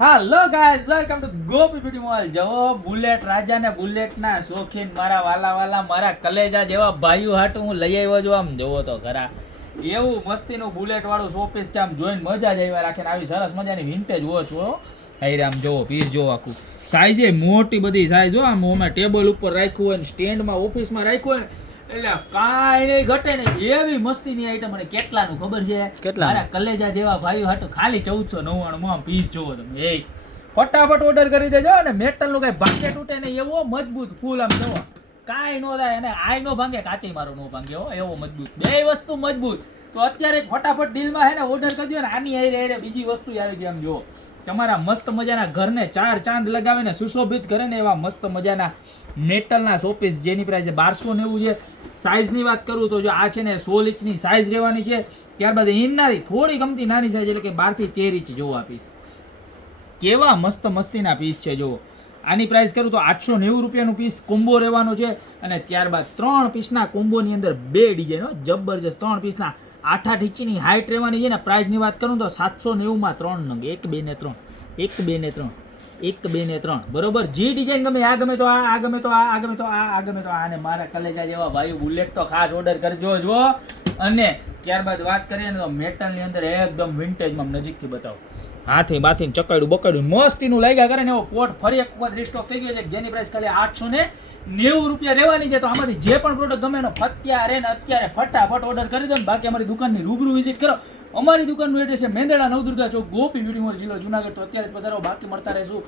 Hello guys, welcome to Gopi beauty mall. જવો bullet રાજા ને bullet ના શોખીન મારા વાલા મારા કલેજા જેવા ભાઈઓ હાટું હું લઈ આવ્યો છું. આમ જોવો તો ખરા, એવું મસ્તીનું બુલેટ વાળું શોપીસ છે. આમ જોઈને મજા જ આવ્યા રાખે ને આવી સરસ મજાની વિન્ટેજ વોચ હો. હાઈરે આમ જોવો, પીસ જોવો, આખું સાઈઝ મોટી બધી સાઈઝ હો. આમ અમે ટેબલ ઉપર રાખ્યું હોય ને સ્ટેન્ડમાં ઓફિસમાં રાખ્યું હોય ને એટલે કાંઈ નહીં ઘટે નહીં એવી મસ્તીની આઈટમ. અને કેટલાનું ખબર છે? કેટલા? મારા કલેજા જેવા ભાઈઓ હાટું ખાલી 1499 માં પીસ જોવો તમે. એ ફટાફટ ઓર્ડર કરી દેજો. અને મેટલનું કઈ ભાંગે તૂટે નહીં એવો મજબૂત ફૂલ આમ જોવો, કાંઈ નો થાય. અને આઈ નો ભાંગે, કાચી મારો નો ભાંગે હો, એવો મજબૂત. બે વસ્તુ મજબૂત. તો અત્યારે જ ફટાફટ ડીલમાં હે ને ઓર્ડર કરી દો ને. આની હારે બીજી વસ્તુ આવી ગઈ. આમ જોવો, તમારા મસ્ત મજાના ઘરને ચાર ચાંદ લગાવીને સુશોભિત કરે ને એવા મસ્ત મજાના મેટલના શોપીસ, જેની પ્રાઇસ છે 1290 છે. સાઇઝની વાત કરું તો જો આ છે ને 16 ઇંચની સાઇઝ રહેવાની છે. ત્યારબાદ ઇનનારી થોડી ગમતી નાની સાઇઝ એટલે કે 12 થી 13 ઇંચ જોવા પીસ. કેવા મસ્ત મસ્તીના પીસ છે જુઓ. આની પ્રાઇસ કરું તો 890 રૂપિયાનું પીસ કોમ્બો રહેવાનો છે. અને ત્યારબાદ 3 પીસના કોમ્બોની અંદર 2 ડિઝાઇન જબરજસ્ત. 3 પીસના 8-8 ઇંચની હાઈટ રહેવાની છે ને. પ્રાઇસની વાત કરું તો 790 માં 3 નંગ, 1 2 ને 3, 1 2 ને 3, 1 2 ને 3 બરોબર. જે ડિઝાઇન ગમે આ ગમે તો આ ગમે તો આ ગમે તો આ ગમે તો આ. અને મારા કલેજા જેવા ભાઈ બુલેટ તો ખાસ ઓર્ડર કરજો જો. અને ત્યારબાદ વાત કરીએ ને તો મેટલની અંદર એકદમ વિન્ટેજમાં નજીકથી બતાવો. હાથી બાથી ચકાડ્યું બકાડ્યું મસ્તીનું લાગ્યા કરે ને એવો પોટ ફરી એક વખત રિસ્ટોક થઈ ગયો છે, જેની પ્રાઇસ ખાલી 890 રૂપિયા રહેવાની છે. તો આમાંથી જે પણ પ્રોડક્ટ ગમે એનો અત્યારે ને અત્યારે ફટાફટ ઓર્ડર કરી દો ને. બાકી અમારી દુકાનની રૂબરૂ વિઝિટ કરો. અમારી દુકાનનું એડ્રેસ છે મેંદરડા નવદુર્ગા ચોક, ગોપી બ્યુટી મોલ, જિલ્લો જુનાગઢ. તો અત્યારે જ પધારો. બાકી મળતા રહેશું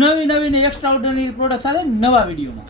નવી ને એક્સ્ટ્રા ઓર્ડરની પ્રોડક્ટ સાથે નવા વિડીયોમાં.